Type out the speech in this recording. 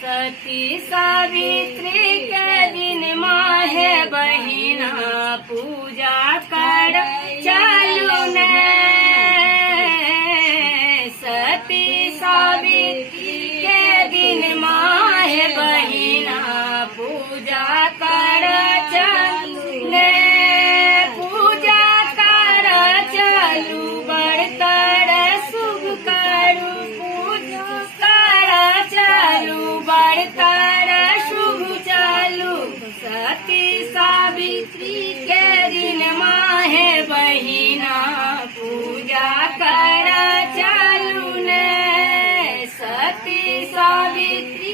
सती सावित्री के दिन माहे बहिना पूजा कर चलू ने। सती सावित्री के दिन माहे बहिना पूजा कर चलू ने। पूजा कर चलू बड़तर शुभ करू पूजा कर चलू बड़तर शुभ चलू। सती सावित्री के दिन माहे बहिना पूजा कर चलू ने। सती सावित्री